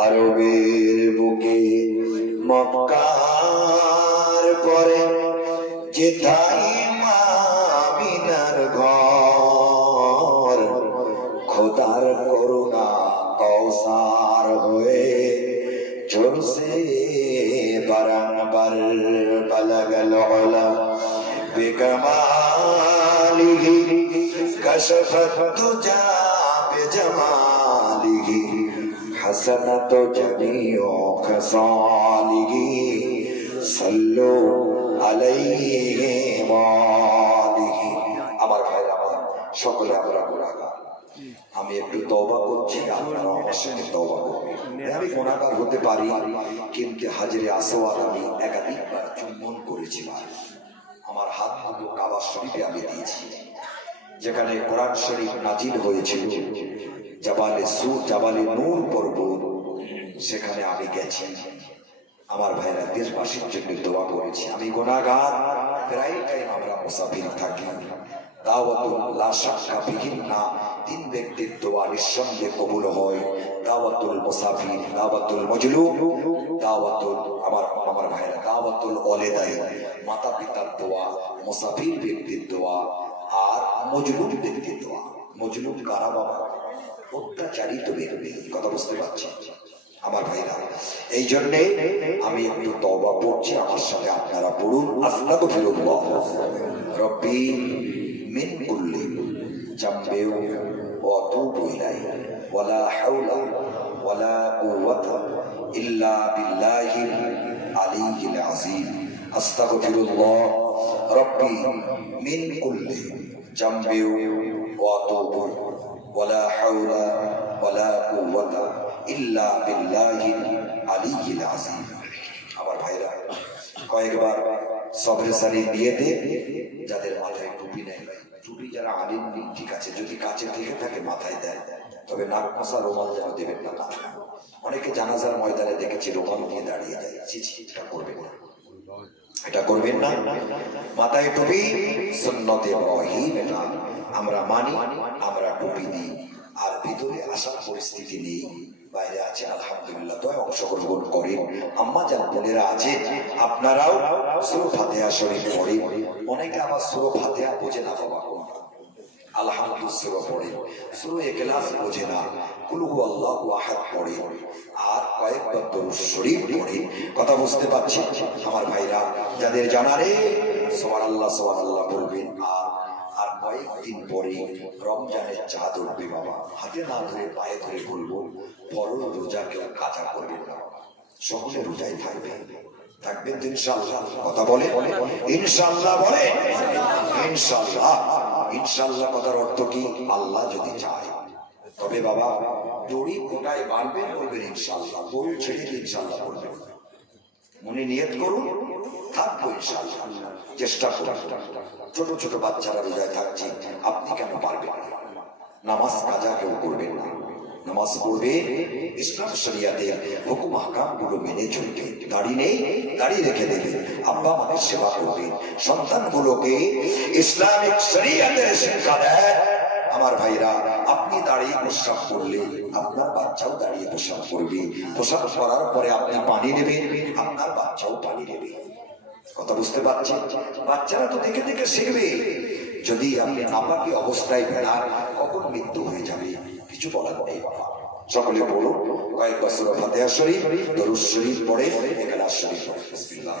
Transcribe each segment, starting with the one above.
আরবের বুকে মক্কার পরে যেথাই মামিনার ঘর, খোদার করুণা কৌসার হয়ে ঝরছে বারানবার পালাগল বেগমালিহি কশফত তুজা বেজমা بجماله حسنت جميع خصاله صلوا عليه وآله আমার ভাইরা আমার সকলে আমরা গুণাগার আমি একটু তওবা করছি আপনারা আমার সঙ্গে তওবা করবেন আমি গুণাগার হতে পারি কিন্তু হাজিরে আসওয়াদ আমি একাধিকবার চুম্বন করেছি ভাই আমার হাত দুটো কাবা শরীফে আমি দিয়েছি যেখানে কোরআন শরীফ নাজিল হয়েছিল জাবালে সুর জাবালে নূর পর্বত, সেখানে আমি গেছি। আমার ভাইরা দেশবাসীর জন্য দোয়া করেছি। আমি গোনাগার প্রায় টাইম আমরা মুসাফির থাকি। দাওয়াতুল লা শাক্কা বিহীন তিন ব্যক্তির দোয়া নিঃসন্দেহে কবুল হয়। দাওয়াতুল মুসাফির, দাওয়াতুল মজলুম, দাওয়াতুল আমার আমার ভাইরা, দাওয়াতুল ওলেদাই। মাতা পিতার দোয়া, মুসাফির ব্যক্তির দোয়া, আর মজলুম ব্যক্তির দোয়া। মজলুম কারা বাবা? অত্যাচারিত ব্যক্তি কথা বুঝতে পারছি। আমার ভাইরা, এই জন্যে আমি একটু তবা পড়ছি আমার সাথে আপনারা পড়ুন। আস্তাগো ফিরুল্লাহ রব্বি মিন কুল্লি জামবেউ ওয়া তুবু ইলাই ওয়ালা হাওলা ওয়ালা কুওয়াতা ইল্লা বিল্লাহিল আলিয়্যিল আযীম। আস্তাগফিরুল্লাহ। রব্বি মিন কুল্লি জামবেউ ওয়া হাওলা ওয়ালা কুওয়াতা ইল্লা বিল্লাহিল আলিয়্যিল আযীম আমার ভাইরা, কয়েকবার সবরে দিয়ে যাদের মাথায় টুপি নেই। টুপি যারা ঠিক আছে, যদি কাছে থেকে থাকে, মাথায় দেয় তবে নাক মশা রোমাল যেন দেবেন না। অনেকে জানাজার ময়দানে দেখেছি রোমাল নিয়ে দাঁড়িয়ে যায়। ছি এটা করবেন না। এটা করবেন না। মাথায় টুপি, সুন্নতে আমরা মানি আমরা টুপি দিই। আর ভিতরে আসার পরিস্থিতি নেই। বাইরে আছে আলহামদুলিল্লাহ তো অংশগ্রহণ করেন আম্মা যার বোনেরা আছে আপনারাও সুরো ফাতেহা পড়েন। অনেকে আবার সুরো ফাতেহা বোঝে না, বাবা। আলহামদুলিল্লাহ পড়ে। বোঝে না। আল্লাহ পড়ে। আর কয়েকবার পড়ে। কথা বুঝতে পারছি আমার ভাইরা? যাদের আল্লাহ আল্লাহ বলবেন আর আর কয়েকদিন পরে রমজানের চাঁদ উঠবে বাবা হাতে না ধরে পায়ে ধরে বলব পরল রোজা কেউ কাজা করবে না। সকলে রোজাই থাকবে। ইনশাল্লাহ কথা বলে? ইনশাল্লাহ বলে? ইনশাল্লাহ ইনশাল্লাহ কথার অর্থ কি? আল্লাহ যদি চায়। তবে বাবা, দড়ি কোটায় বাঁধবেন বলবেন ইনশাল্লাহ ছেড়ে ইনশাল্লাহ বলবেন। মনে নিয়ত করুন, থাকব ইনশাল্লাহ চেষ্টা করুন। ছোট ছোট বাচ্চারা রোজায় থাকছে, আপনি কেন পারবেন না? নামাজ কাজা কেউ করবেন না। নামাজ পড়বে ইসলাম শরিয়াতে হুকুম হাকামগুলো মেনে চলবে। দাড়ি নেই, দাড়ি রেখে দেবে। আব্বা মায়ের সেবা করবে। সন্তানগুলোকে ইসলামিক শরিয়াতের শিক্ষা দেয়। আমার ভাইরা, আপনি দাঁড়িয়ে প্রস্রাব করলে আপনার বাচ্চাও দাঁড়িয়ে প্রস্রাব করবে। প্রস্রাব করার পরে আপনি পানি নেবেন আপনার বাচ্চাও পানি নেবে কথা বুঝতে পারছি? বাচ্চারা তো দেখে দেখে শিখবে। যদি আপনি নাপাকি অবস্থায় ফেরার কখন মৃত্যু হয়ে যাবে? কিছু বলার নেই সকলে বলুন, কয়েক বছর ফাতেহা শরীফ, দরুদ শরীফ পড়ে এখানে শরীফ বিসমিল্লাহ।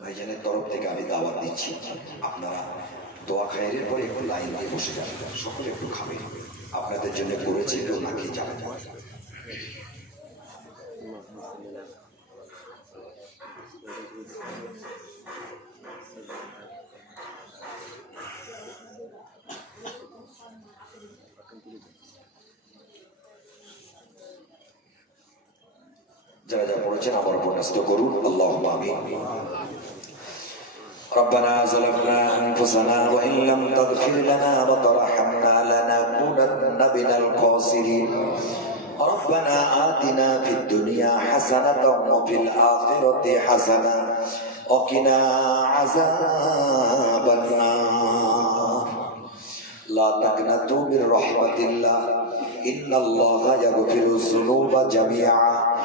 ভাইজানের তরফ থেকে আমি দাওয়াত দিচ্ছি। আপনারা দোয়া খায়ের পরে একটু লাইন দিয়ে বসে যাবেন সকলে একটু খাবেন। আপনাদের জন্য করেছে কেউ না খেয়ে যাবেন পড়েছেন আমার উপন্যস্ত করুন আল্লাহ আমিন ربنا ظلمنا أنفسنا وإن لم تغفر لنا وترحمنا لنكونن من الخاسرين ربنا آتنا في الدنيا حسنة وفي الآخرة حسنة وقنا عذاب النار لا تقنطوا من رحمة الله إن الله يغفر الذنوب جميعا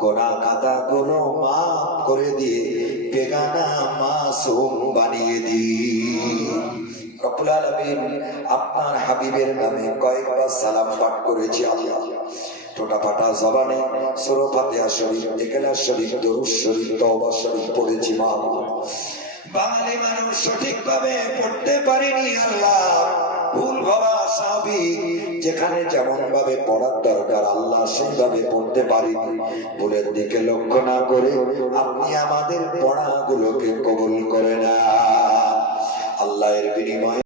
গোনা কাদা গুলো মাফ করে দিয়ে, বেগানা মাসুম বানিয়ে আলামিন আপনার হাবিবের নামে কয়েকবার সালাম পাঠ করেছি আল্লাহ। টোটা পাটা জবানে সুরো শরীফ ইখলাস শরীফ দরুদ শরীফ, তওবা শরীফ পড়েছি মা। বাঙালি মানুষ সঠিকভাবে পড়তে পারেনি আল্লাহ। ভুল হওয়া স্বাভাবিক। যেখানে যেমন ভাবে পড়ার দরকার, আল্লাহ সেইভাবে পড়তে পারিনি। ভুলের দিকে লক্ষ্য না করে আপনি আমাদের পড়াগুলোকে কবুল করে না আল্লাহ এর বিনিময়ে